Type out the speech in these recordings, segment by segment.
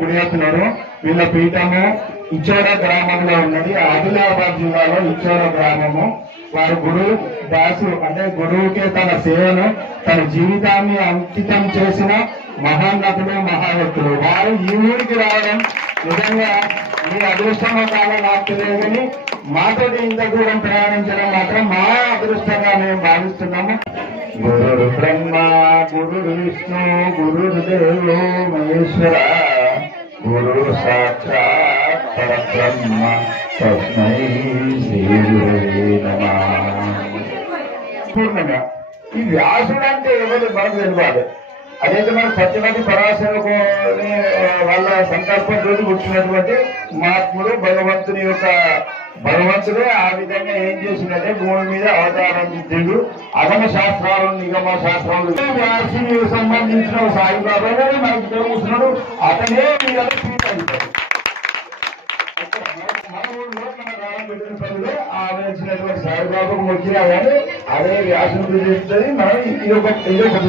గుడి అవుతున్నారు. వీళ్ళ పీఠము ఇచ్చోడ గ్రామంలో ఉన్నది, ఆదిలాబాద్ జిల్లాలో ఇచ్చోడ గ్రామము. వారు గురువు దాసు అంటే గురువుకే తన సేవను తన జీవితాన్ని అంకితం చేసిన మహానటులు మహావ్యక్తులు. వారు ఈ ఊరికి రావడం నిజంగా మీ అదృష్టంగా కాదో నాకు తెలియదు, కానీ మాతోటి ఇంత దూరం ప్రయాణించడం మాత్రం మా అదృష్టంగా మేము భావిస్తున్నాము. గురు బ్రహ్మ గురు విష్ణు గురు దేవో మహేశ్వర గురు సాక్షాత్ పరబ్రహ్మ తస్మై శ్రీ గురవే నమః. పూర్ణంగా ఈ వ్యాసుడు అంటే ఎవరు మనకు తెలియాలి. అదైతే మన సత్యవతి పరాశరకు వాళ్ళ సంకల్పంతో వచ్చినటువంటి మహాత్ముడు భగవంతుడే ఆ విధంగా ఏం చేసిందంటే భూమి మీద అవతారం దిద్దుడు. అగమ శాస్త్రాలు నిగమ శాస్త్రాలు వ్యాసుని సంబంధించిన సాయిబాబా మనకు తెలుస్తున్నాడు. అతనే మీద మన ఊళ్ళో మన రావడం పెట్టిన పనులు ఆవరించినటువంటి సాయిబాబాకు వచ్చినా కానీ అదే వ్యాసుని చెప్తుంది. మనం ఇదొక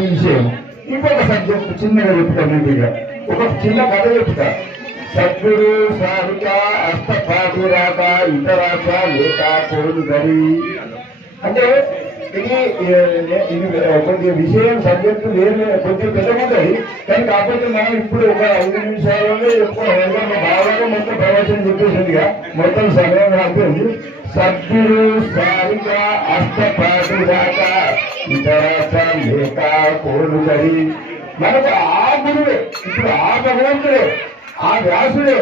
విషయం. ఇంకొక సబ్జెక్ట్ చిన్నగా చెప్తాను. మీకు ఒక చిన్న కథ చెప్తా. సద్గురు సారిక అష్టపాటి రాక ఇతరాక లేక కోడు గరి అంటే ఇది కొద్దిగా విషయం సబ్జెక్టు వేరే కొద్దిగా పెద్దగుంటుంది. కానీ కాకపోతే మనం ఇప్పుడు ఒక 5 నిమిషాలలో చెప్పుకోవాలి. బాగా మొత్తం ప్రవచనం చెప్పేసిందిగా మొత్తం సమయం అయిపోయింది. సద్గురు సారిక అష్టపాటి రాక ఇతరాక లేక కోడు గరి మనకు ఆ గురువే, ఇప్పుడు ఆ భగవంతుడే, ఆ వ్యాసుడే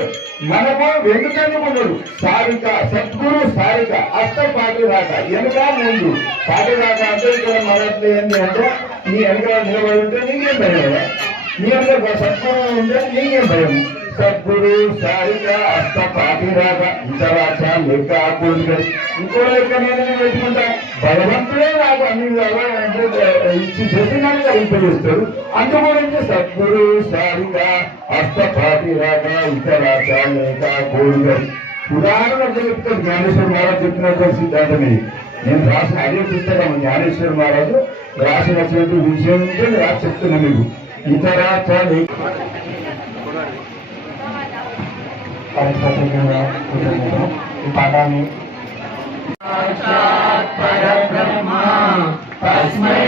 మనకు వెనుకనుకున్నాడు. సారిక సద్గురు సారిక అష్టపాటి రాక వెనుక ముందు పాటి రాక అంటే ఇక్కడ మనట్లు ఏంటి అంటే నీ వెనక నిలబడి ఉంటే నీకేం భయం, నీ వెనక సద్గురు ఉంటే నీకేం భయం. సద్గురు సారిక అష్టపాటి రాక ఇతరాక లేక కోరుగరి ఇంకో లెక్క నేను పెట్టుకుంటా. భగవంతుడే నాకు అన్ని ఇచ్చి చేసినాక ఇంపజేస్తాడు. అందుగురించి సద్గురు సారిక అష్టపాటి రాక ఇతరాక లేక కోరుగరి. ఉదాహరణ చెప్తాడు జ్ఞానేశ్వర మహారాజు చెప్పినటువంటి సిద్ధాంతం ఇది. నేను రాసిన అదే పుస్తకం జ్ఞానేశ్వర మహారాజు రాసినటువంటి విషయం రాసి చెప్తున్నా మీకు. ఇతరాక ఈ పాఠాన్ని పరబ్రహ్మ తస్మై